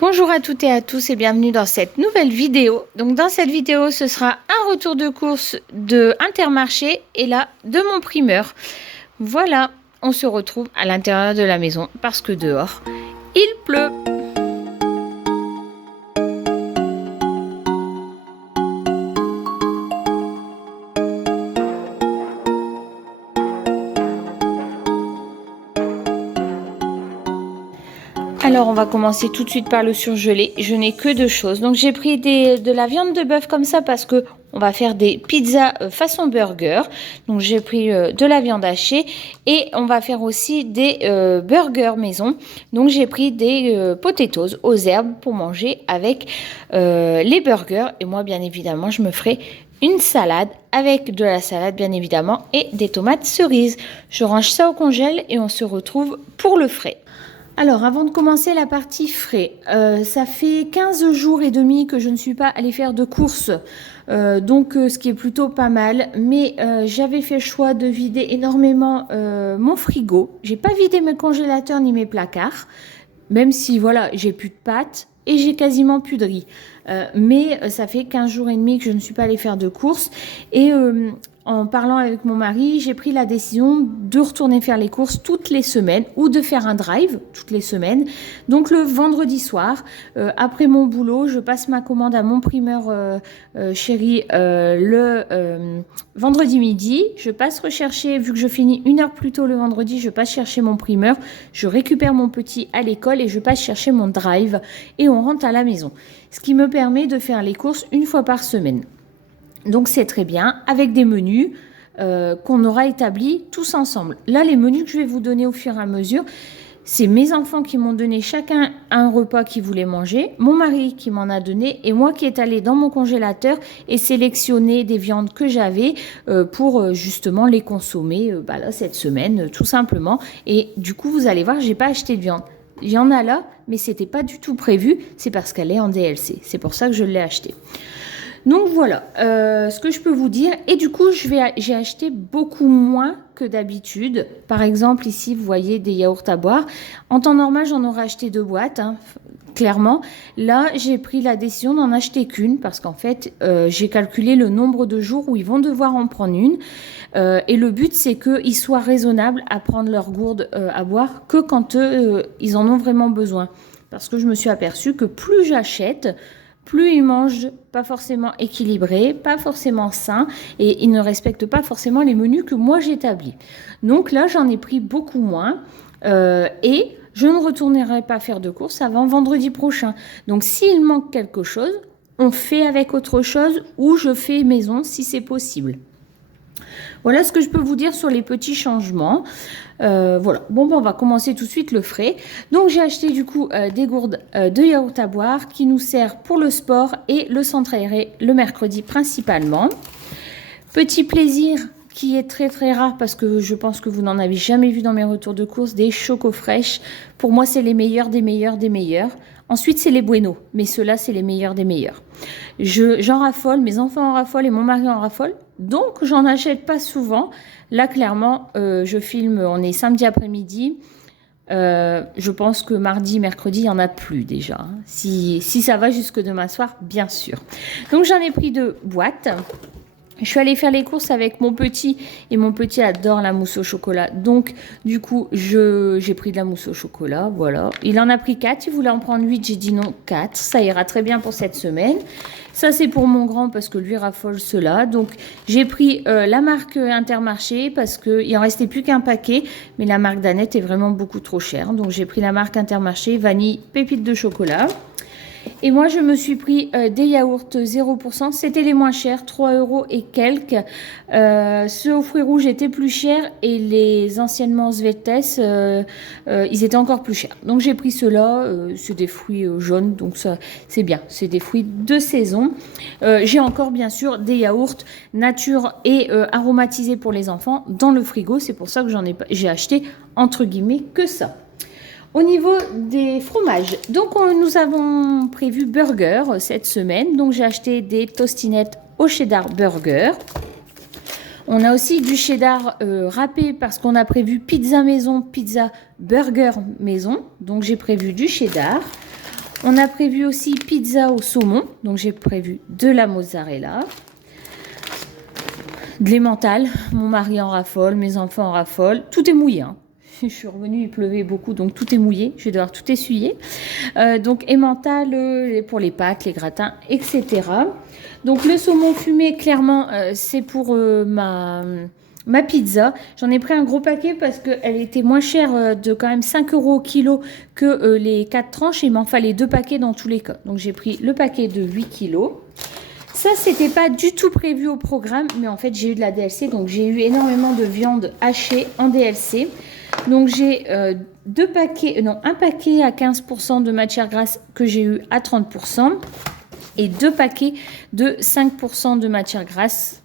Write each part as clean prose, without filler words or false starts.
Bonjour à toutes et à tous et bienvenue dans cette nouvelle vidéo. Donc dans cette vidéo, ce sera un retour de course de Intermarché et là de mon primeur. Voilà, on se retrouve à l'intérieur de la maison parce que dehors, il pleut. Alors on va commencer tout de suite par le surgelé. Je n'ai que deux choses. Donc j'ai pris de la viande de bœuf comme ça parce que on va faire des pizzas façon burger. Donc j'ai pris de la viande hachée et on va faire aussi des burgers maison. Donc j'ai pris des potatoes aux herbes pour manger avec les burgers. Et moi bien évidemment je me ferai une salade avec de la salade bien évidemment et des tomates cerises. Je range ça au congèle et on se retrouve pour le frais. Alors, avant de commencer la partie frais, ça fait 15 jours et demi que je ne suis pas allée faire de courses, ce qui est plutôt pas mal. Mais j'avais fait le choix de vider énormément mon frigo. J'ai pas vidé mes congélateurs ni mes placards, même si voilà, j'ai plus de pâtes et j'ai quasiment plus de riz. Mais ça fait 15 jours et demi que je ne suis pas allée faire de courses et en parlant avec mon mari, j'ai pris la décision de retourner faire les courses toutes les semaines ou de faire un drive toutes les semaines. Donc le vendredi soir, après mon boulot, je passe ma commande à mon primeur chéri le vendredi midi. Je passe rechercher, vu que je finis une heure plus tôt le vendredi, je passe chercher mon primeur. Je récupère mon petit à l'école et je passe chercher mon drive et on rentre à la maison. Ce qui me permet de faire les courses une fois par semaine. Donc c'est très bien, avec des menus qu'on aura établis tous ensemble. Là, les menus que je vais vous donner au fur et à mesure, c'est mes enfants qui m'ont donné chacun un repas qu'ils voulaient manger, mon mari qui m'en a donné et moi qui est allé dans mon congélateur et sélectionner des viandes que j'avais pour justement les consommer là, cette semaine tout simplement. Et du coup, vous allez voir, j'ai pas acheté de viande. Il y en a là, mais c'était pas du tout prévu, c'est parce qu'elle est en DLC. C'est pour ça que je l'ai acheté. Donc voilà ce que je peux vous dire. Et du coup, j'ai acheté beaucoup moins que d'habitude. Par exemple, ici, vous voyez des yaourts à boire. En temps normal, j'en aurais acheté 2 boîtes, hein, clairement. Là, j'ai pris la décision d'en acheter qu'une parce qu'en fait, j'ai calculé le nombre de jours où ils vont devoir en prendre une. Et le but, c'est qu'ils soient raisonnables à prendre leur gourde à boire que quand ils en ont vraiment besoin. Parce que je me suis aperçue que plus j'achète, plus ils mangent pas forcément équilibré, pas forcément sain, et ils ne respectent pas forcément les menus que moi j'établis. Donc là, j'en ai pris beaucoup moins, et je ne retournerai pas faire de courses avant vendredi prochain. Donc s'il manque quelque chose, on fait avec autre chose, ou je fais maison si c'est possible. Voilà ce que je peux vous dire sur les petits changements. Voilà. Bon, on va commencer tout de suite le frais. Donc, j'ai acheté du coup des gourdes de yaourt à boire qui nous sert pour le sport et le centre aéré le mercredi principalement. Petit plaisir qui est très très rare parce que je pense que vous n'en avez jamais vu dans mes retours de course, des chocos fraîches. Pour moi, c'est les meilleurs des meilleurs des meilleurs. Ensuite, c'est les Bueno, mais ceux-là, c'est les meilleurs des meilleurs. J'en raffole, mes enfants en raffolent et mon mari en raffole. Donc, j'en achète pas souvent. Là, clairement, je filme, on est samedi après-midi. Je pense que mardi, mercredi, il n'y en a plus déjà. Hein. Si ça va jusque demain soir, bien sûr. Donc, j'en ai pris 2 boîtes. Je suis allée faire les courses avec mon petit et mon petit adore la mousse au chocolat. Donc, du coup, j'ai pris de la mousse au chocolat, voilà. Il en a pris 4, il voulait en prendre 8, j'ai dit non, 4. Ça ira très bien pour cette semaine. Ça, c'est pour mon grand parce que lui raffole cela. Donc, j'ai pris la marque Intermarché parce qu'il en restait plus qu'un paquet. Mais la marque Danette est vraiment beaucoup trop chère. Donc, j'ai pris la marque Intermarché, vanille, pépites de chocolat. Et moi, je me suis pris des yaourts 0%. C'était les moins chers, 3 € et quelques. Ceux aux fruits rouges étaient plus chers et les anciennement Sveltes, ils étaient encore plus chers. Donc, j'ai pris ceux-là. C'est des fruits jaunes, donc ça, c'est bien. C'est des fruits de saison. J'ai encore, bien sûr, des yaourts nature et aromatisés pour les enfants dans le frigo. C'est pour ça que j'ai acheté, entre guillemets, que ça. Au niveau des fromages, donc nous avons prévu burger cette semaine. Donc j'ai acheté des tostinettes au cheddar burger. On a aussi du cheddar râpé parce qu'on a prévu pizza maison, pizza burger maison. Donc j'ai prévu du cheddar. On a prévu aussi pizza au saumon. Donc j'ai prévu de la mozzarella, de l'emmental. Mon mari en raffole, mes enfants en raffolent. Tout est mouillé, hein. Je suis revenue, il pleuvait beaucoup, donc tout est mouillé. Je vais devoir tout essuyer. Donc emmental pour les pâtes, les gratins, etc. Donc le saumon fumé, clairement, c'est pour ma pizza. J'en ai pris un gros paquet parce qu'elle était moins chère de quand même 5 € au kilo que les 4 tranches. Et il m'en fallait 2 paquets dans tous les cas. Donc j'ai pris le paquet de 8 kilos. Ça, c'était pas du tout prévu au programme, mais en fait, j'ai eu de la DLC. Donc j'ai eu énormément de viande hachée en DLC. Donc j'ai un paquet à 15% de matière grasse que j'ai eu à 30% et 2 paquets de 5% de matière grasse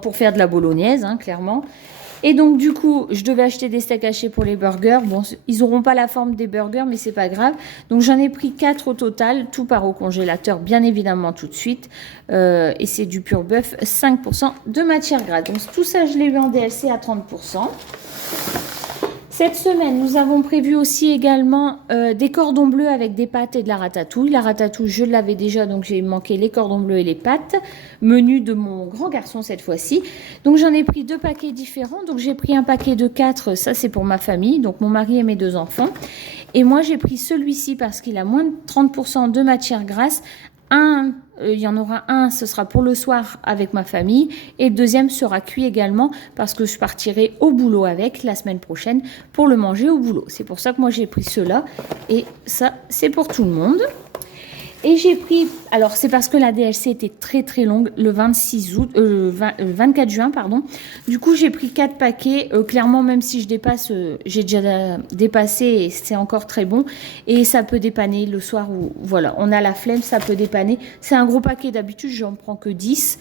pour faire de la bolognaise, hein, clairement. Et donc du coup, je devais acheter des steaks hachés pour les burgers. Bon, ils n'auront pas la forme des burgers, mais c'est pas grave. Donc j'en ai pris 4 au total, tout part au congélateur, bien évidemment tout de suite. Et c'est du pur bœuf, 5% de matière grasse. Donc tout ça, je l'ai eu en DLC à 30%. Cette semaine, nous avons prévu aussi également des cordons bleus avec des pâtes et de la ratatouille. La ratatouille, je l'avais déjà, donc j'ai manqué les cordons bleus et les pâtes. Menu de mon grand garçon cette fois-ci. Donc j'en ai pris 2 paquets différents. Donc j'ai pris un paquet de 4, ça c'est pour ma famille, donc mon mari et mes 2 enfants. Et moi j'ai pris celui-ci parce qu'il a moins de 30% de matière grasse. Il y en aura un, ce sera pour le soir avec ma famille. Et le deuxième sera cuit également parce que je partirai au boulot avec la semaine prochaine pour le manger au boulot. C'est pour ça que moi j'ai pris ceux-là. Et ça, c'est pour tout le monde. Et j'ai pris, alors c'est parce que la DLC était très très longue, le 24 juin, pardon. Du coup, j'ai pris 4 paquets. Clairement, même si je dépasse, j'ai déjà dépassé et c'est encore très bon. Et ça peut dépanner le soir où, voilà, on a la flemme, ça peut dépanner. C'est un gros paquet, d'habitude, j'en prends que 10.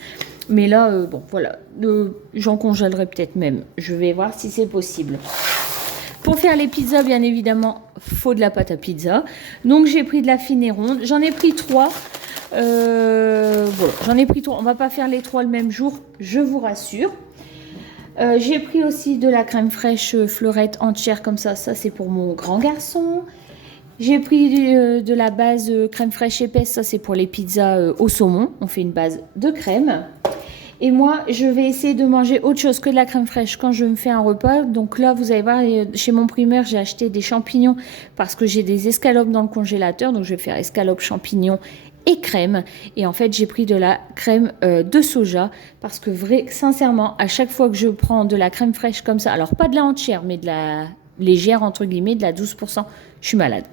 Mais là, bon, voilà, j'en congèlerai peut-être même. Je vais voir si c'est possible. Pour faire les pizzas, bien évidemment, faut de la pâte à pizza. Donc, j'ai pris de la fine et ronde. J'en ai pris 3. Voilà, j'en ai pris 3. On va pas faire les 3 le même jour, je vous rassure. J'ai pris aussi de la crème fraîche fleurette entière comme ça. Ça, c'est pour mon grand garçon. J'ai pris de la base crème fraîche épaisse. Ça, c'est pour les pizzas au saumon. On fait une base de crème. Et moi, je vais essayer de manger autre chose que de la crème fraîche quand je me fais un repas. Donc là, vous allez voir, chez mon primeur, j'ai acheté des champignons parce que j'ai des escalopes dans le congélateur. Donc je vais faire escalopes, champignons et crème. Et en fait, j'ai pris de la crème de soja parce que sincèrement, à chaque fois que je prends de la crème fraîche comme ça, alors pas de la entière, mais de la légère, entre guillemets, de la 12%, je suis malade.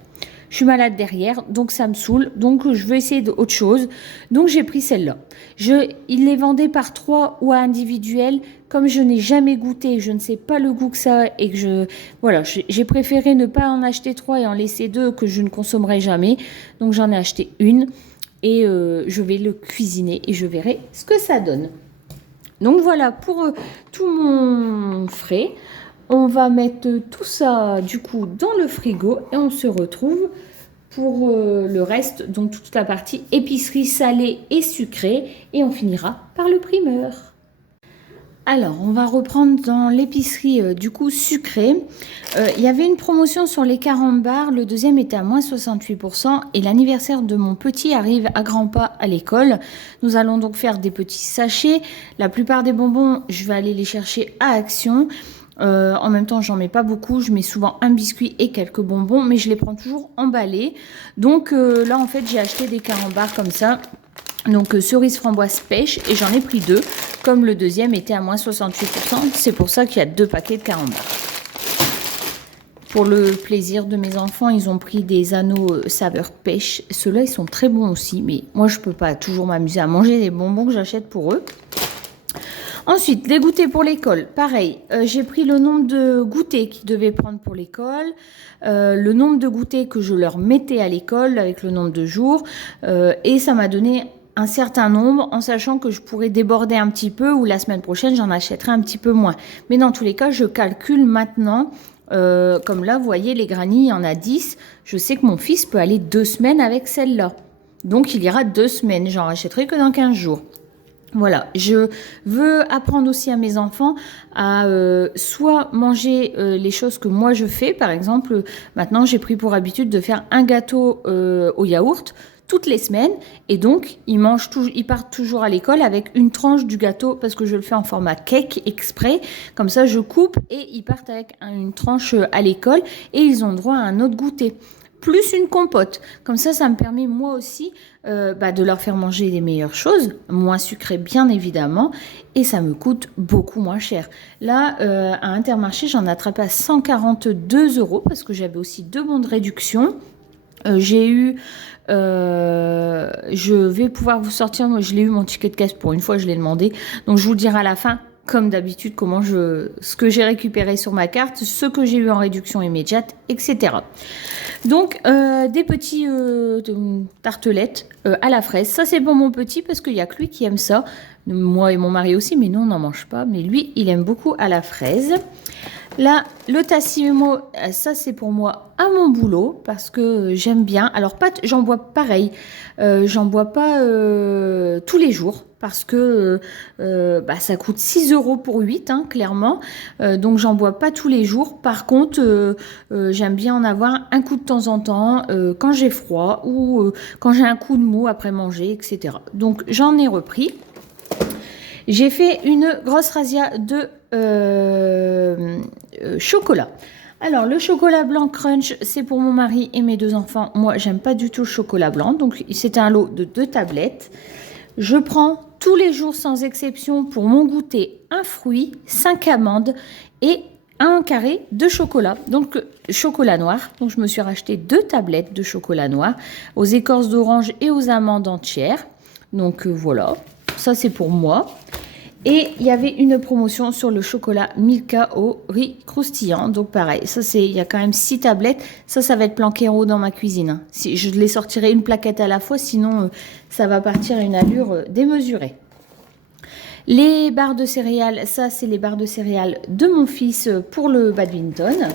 Je suis malade derrière, donc ça me saoule. Donc, je veux essayer d'autre chose. Donc, j'ai pris celle-là. Il les vendait par 3 ou à individuel. Comme je n'ai jamais goûté, je ne sais pas le goût que ça a et que voilà, j'ai préféré ne pas en acheter 3 et en laisser 2 que je ne consommerai jamais. Donc, j'en ai acheté une et je vais le cuisiner et je verrai ce que ça donne. Donc, voilà pour tout mon frais. On va mettre tout ça du coup dans le frigo et on se retrouve pour le reste, donc toute la partie épicerie salée et sucrée et on finira par le primeur. Alors, on va reprendre dans l'épicerie du coup sucrée. Il y avait une promotion sur les carambars, le deuxième était à moins 68% et l'anniversaire de mon petit arrive à grands pas à l'école. Nous allons donc faire des petits sachets. La plupart des bonbons, je vais aller les chercher à Action. En même temps, j'en mets pas beaucoup. Je mets souvent un biscuit et quelques bonbons, mais je les prends toujours emballés. Donc là, en fait, j'ai acheté des carambars comme ça. Donc cerise framboise pêche et j'en ai pris 2. Comme le deuxième était à moins 68%, c'est pour ça qu'il y a 2 paquets de carambars. Pour le plaisir de mes enfants, ils ont pris des anneaux saveur pêche. Ceux-là, ils sont très bons aussi, mais moi, je peux pas toujours m'amuser à manger des bonbons que j'achète pour eux. Ensuite, les goûters pour l'école. Pareil, j'ai pris le nombre de goûters qu'ils devaient prendre pour l'école, le nombre de goûters que je leur mettais à l'école avec le nombre de jours, et ça m'a donné un certain nombre en sachant que je pourrais déborder un petit peu ou la semaine prochaine, j'en achèterai un petit peu moins. Mais dans tous les cas, je calcule maintenant. Comme là, vous voyez, les granny, il y en a 10. Je sais que mon fils peut aller 2 semaines avec celle-là. Donc, il ira 2 semaines. J'en rachèterai que dans 15 jours. Voilà, je veux apprendre aussi à mes enfants à soit manger les choses que moi je fais. Par exemple, maintenant j'ai pris pour habitude de faire un gâteau au yaourt toutes les semaines. Et donc, ils partent toujours à l'école avec une tranche du gâteau parce que je le fais en format cake exprès. Comme ça, je coupe et ils partent avec une tranche à l'école et ils ont droit à un autre goûter. Plus une compote. Comme ça me permet moi aussi de leur faire manger les meilleures choses, moins sucrées bien évidemment, et ça me coûte beaucoup moins cher. Là, à Intermarché, j'en attrape à 142 € parce que j'avais aussi 2 bons de réduction. Je vais pouvoir vous sortir, moi je l'ai eu mon ticket de caisse pour une fois, je l'ai demandé, donc je vous le dirai à la fin. Comme d'habitude, ce que j'ai récupéré sur ma carte, ce que j'ai eu en réduction immédiate, etc. Donc, des petits tartelettes à la fraise. Ça, c'est pour mon petit parce qu'il n'y a que lui qui aime ça. Moi et mon mari aussi, mais nous, on n'en mange pas. Mais lui, il aime beaucoup à la fraise. Là, le Tassimo, ça c'est pour moi à mon boulot parce que j'aime bien. Alors, j'en bois pareil. J'en bois pas tous les jours parce que ça coûte 6 € pour 8, hein, clairement. Donc, j'en bois pas tous les jours. Par contre, j'aime bien en avoir un coup de temps en temps quand j'ai froid ou quand j'ai un coup de mou après manger, etc. Donc, j'en ai repris. J'ai fait une grosse razzia de chocolat. Alors, le chocolat blanc crunch, c'est pour mon mari et mes 2 enfants. Moi, j'aime pas du tout le chocolat blanc. Donc, c'est un lot de 2 tablettes. Je prends tous les jours sans exception pour mon goûter un fruit, 5 amandes et un carré de chocolat. Donc, chocolat noir. Donc, je me suis racheté 2 tablettes de chocolat noir aux écorces d'orange et aux amandes entières. Donc, voilà. Ça, c'est pour moi. Et il y avait une promotion sur le chocolat Milka au riz croustillant. Donc pareil, il y a quand même 6 tablettes. Ça va être planqué en haut dans ma cuisine. Si je les sortirai une plaquette à la fois, sinon ça va partir à une allure démesurée. Les barres de céréales, ça c'est les barres de céréales de mon fils pour le badminton.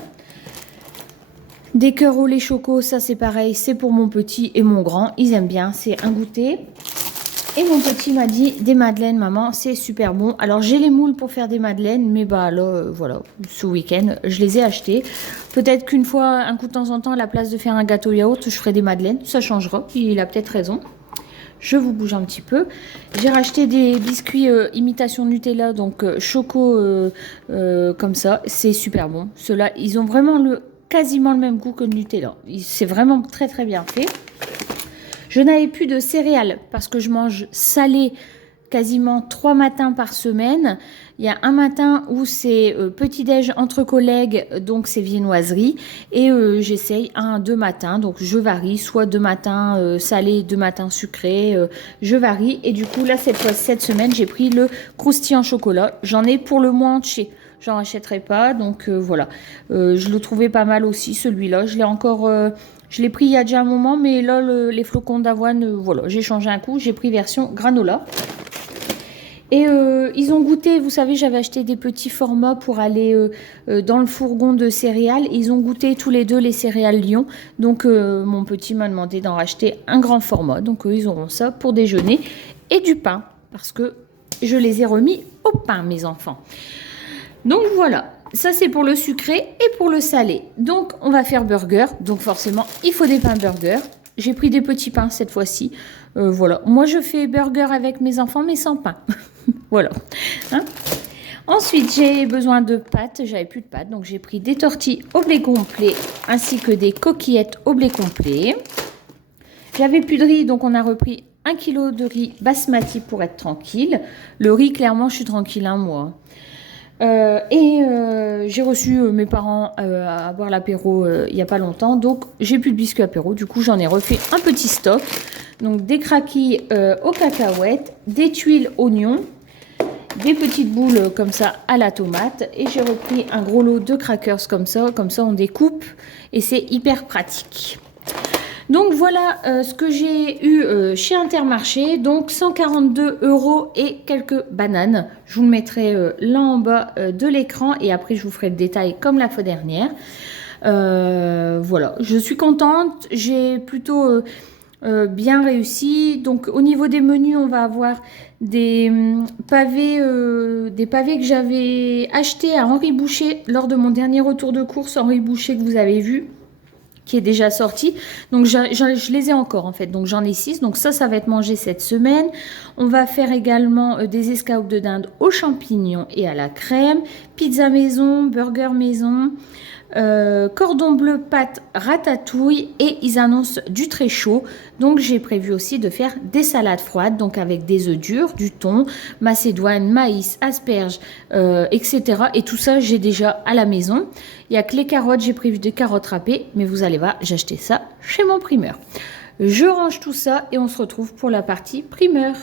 Des cœurs au lait choco, ça c'est pareil, c'est pour mon petit et mon grand. Ils aiment bien, c'est un goûter. Et mon petit m'a dit des madeleines, maman, c'est super bon. Alors j'ai les moules pour faire des madeleines, mais là, voilà, ce week-end, je les ai achetés. Peut-être qu'une fois, un coup de temps en temps, à la place de faire un gâteau yaourt, je ferai des madeleines. Ça changera, il a peut-être raison. Je vous bouge un petit peu. J'ai racheté des biscuits imitation Nutella, donc choco comme ça. C'est super bon. Ceux-là, ils ont vraiment quasiment le même goût que le Nutella. C'est vraiment très très bien fait. Je n'avais plus de céréales parce que je mange salé quasiment 3 matins par semaine. Il y a un matin où c'est petit-déj entre collègues, donc c'est viennoiserie. Et j'essaye 2 matins, donc je varie, soit 2 matins salés, 2 matins sucrés. Je varie. Et du coup, là, cette semaine, j'ai pris le croustillant chocolat. J'en ai pour le mois entier. J'en achèterai pas, donc voilà. Je le trouvais pas mal aussi, celui-là. Je l'ai pris il y a déjà un moment, mais là, les flocons d'avoine, voilà, j'ai changé un coup. J'ai pris version granola. Et ils ont goûté, vous savez, j'avais acheté des petits formats pour aller dans le fourgon de céréales. Ils ont goûté tous les 2 les céréales Lion. Donc, mon petit m'a demandé d'en racheter un grand format. Donc, ils auront ça pour déjeuner. Et du pain, parce que je les ai remis au pain, mes enfants. Donc, voilà. Ça, c'est pour le sucré et pour le salé. Donc, on va faire burger. Donc, forcément, il faut des pains burger. J'ai pris des petits pains cette fois-ci. Voilà. Moi, je fais burger avec mes enfants, mais sans pain. Voilà. Hein? Ensuite, j'ai besoin de pâtes. J'avais plus de pâtes. Donc, j'ai pris des tortilles au blé complet ainsi que des coquillettes au blé complet. J'avais plus de riz. Donc, on a repris 1 kg de riz basmati pour être tranquille. Le riz, clairement, je suis tranquille, hein, moi. J'ai reçu mes parents à boire l'apéro il n'y a pas longtemps, donc j'ai plus de biscuits apéro, du coup j'en ai refait un petit stock. Donc des craquis aux cacahuètes, des tuiles oignons, des petites boules comme ça à la tomate, et j'ai repris un gros lot de crackers comme ça on découpe et c'est hyper pratique. Donc voilà ce que j'ai eu chez Intermarché, donc 142 € et quelques bananes. Je vous le mettrai là en bas de l'écran et après je vous ferai le détail comme la fois dernière. Voilà, je suis contente, j'ai plutôt bien réussi. Donc au niveau des menus, on va avoir des pavés que j'avais achetés à Henri Boucher lors de mon dernier retour de course. Henri Boucher que vous avez vu, qui est déjà sorti. Donc je les ai encore en fait, donc j'en ai 6. Donc ça va être mangé cette semaine. On va faire également des escalopes de dinde aux champignons et à la crème, pizza maison, burger maison, cordon bleu pâte ratatouille, et ils annoncent du très chaud. Donc j'ai prévu aussi de faire des salades froides, donc avec des œufs durs, du thon, macédoine, maïs, asperges, etc. Et tout ça j'ai déjà à la maison. Il n'y a que les carottes, j'ai prévu des carottes râpées, mais vous allez voir, j'ai acheté ça chez mon primeur. Je range tout ça et on se retrouve pour la partie primeur.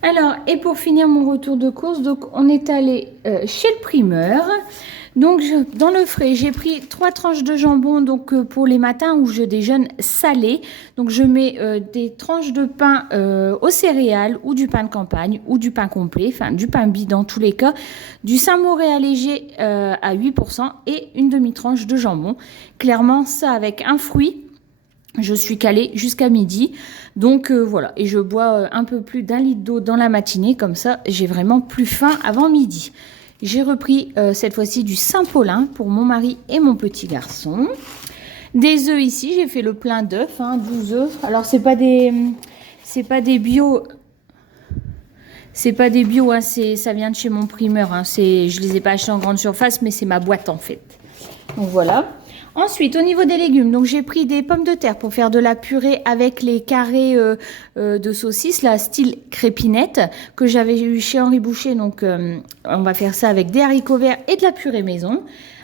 Alors, et pour finir mon retour de course, donc on est allé chez le primeur. Donc dans le frais, j'ai pris 3 tranches de jambon donc pour les matins où je déjeune salé. Donc je mets des tranches de pain aux céréales ou du pain de campagne ou du pain complet, enfin du pain bi dans tous les cas, du Saint-Mauré allégé à 8% et une demi-tranche de jambon. Clairement ça avec un fruit. Je suis calée jusqu'à midi, donc voilà, et je bois un peu plus d'1 litre d'eau dans la matinée, comme ça j'ai vraiment plus faim avant midi. J'ai repris cette fois-ci du Saint-Paulin pour mon mari et mon petit garçon. Des œufs ici, j'ai fait le plein d'œufs, 12 œufs. Alors c'est pas des bio, ça vient de chez mon primeur. Je les ai pas achetés en grande surface, mais c'est ma boîte en fait. Donc voilà. Ensuite, au niveau des légumes, donc j'ai pris des pommes de terre pour faire de la purée avec les carrés de saucisses, là, style crépinette, que j'avais eu chez Henri Boucher. Donc, on va faire ça avec des haricots verts et de la purée maison.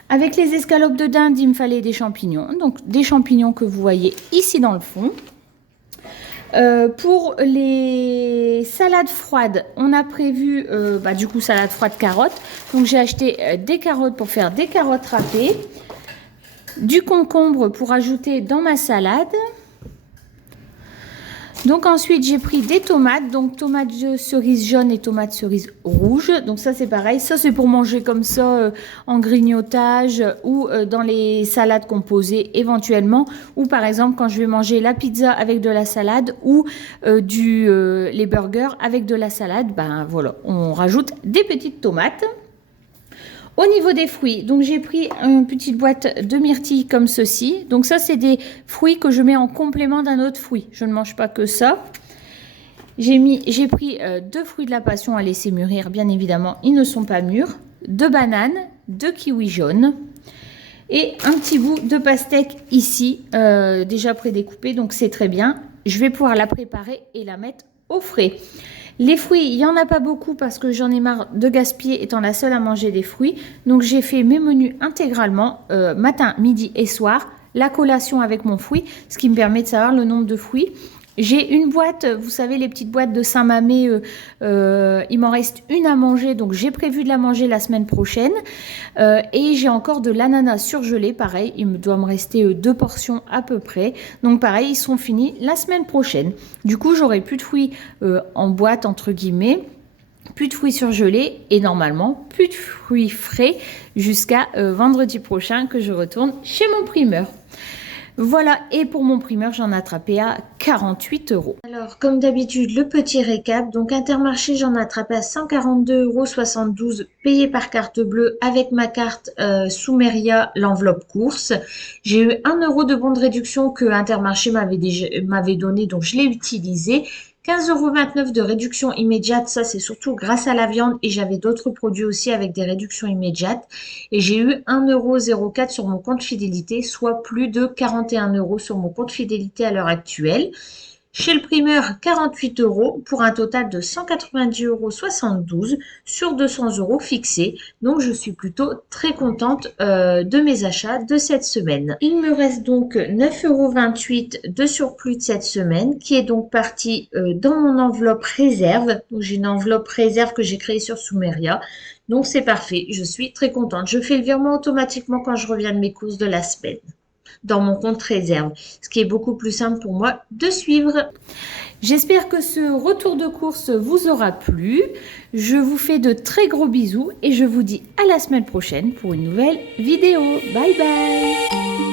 Avec les escalopes de dinde, il me fallait des champignons. Donc, des champignons que vous voyez ici dans le fond. Pour les salades froides, on a prévu, du coup, salade froide carottes. Donc, j'ai acheté des carottes pour faire des carottes râpées. Du concombre pour ajouter dans ma salade. Donc ensuite j'ai pris des tomates, donc tomates cerises jaunes et tomates cerises rouges. Donc ça c'est pareil, ça c'est pour manger comme ça en grignotage ou dans les salades composées éventuellement. Ou par exemple quand je vais manger la pizza avec de la salade ou les burgers avec de la salade, ben voilà, on rajoute des petites tomates. Au niveau des fruits, donc j'ai pris une petite boîte de myrtilles comme ceci. Donc ça, c'est des fruits que je mets en complément d'un autre fruit. Je ne mange pas que ça. J'ai pris 2 fruits de la passion à laisser mûrir. Bien évidemment, ils ne sont pas mûrs. 2 bananes, 2 kiwis jaunes. Et un petit bout de pastèque ici, déjà prédécoupé. Donc c'est très bien. Je vais pouvoir la préparer et la mettre au frais. Les fruits, il n'y en a pas beaucoup parce que j'en ai marre de gaspiller étant la seule à manger des fruits. Donc j'ai fait mes menus intégralement, matin, midi et soir. La collation avec mon fruit, ce qui me permet de savoir le nombre de fruits. J'ai une boîte, vous savez les petites boîtes de Saint-Mamé, il m'en reste une à manger, donc j'ai prévu de la manger la semaine prochaine. Et j'ai encore de l'ananas surgelé, pareil, il me doit me rester 2 portions à peu près. Donc pareil, ils seront finis la semaine prochaine. Du coup, j'aurai plus de fruits en boîte, entre guillemets, plus de fruits surgelés et normalement plus de fruits frais jusqu'à vendredi prochain que je retourne chez mon primeur. Voilà, et pour mon primeur, j'en ai attrapé à 48 €. Alors, comme d'habitude, le petit récap. Donc, Intermarché, j'en ai attrapé à 142,72 € payé par carte bleue avec ma carte Soumeria, l'enveloppe course. J'ai eu 1 € de bon de réduction que Intermarché m'avait donné, donc je l'ai utilisé. 15,29 € de réduction immédiate, ça c'est surtout grâce à la viande et j'avais d'autres produits aussi avec des réductions immédiates. Et j'ai eu 1,04 € sur mon compte fidélité, soit plus de 41 € sur mon compte fidélité à l'heure actuelle. Chez le primeur, 48 € pour un total de 190,72 € sur 200 € fixés. Donc, je suis plutôt très contente de mes achats de cette semaine. Il me reste donc 9,28 € de surplus de cette semaine qui est donc parti dans mon enveloppe réserve. Donc, j'ai une enveloppe réserve que j'ai créée sur Soumeria. Donc, c'est parfait. Je suis très contente. Je fais le virement automatiquement quand je reviens de mes courses de la semaine dans mon compte réserve, ce qui est beaucoup plus simple pour moi de suivre. J'espère que ce retour de course vous aura plu. Je vous fais de très gros bisous et je vous dis à la semaine prochaine pour une nouvelle vidéo. Bye bye!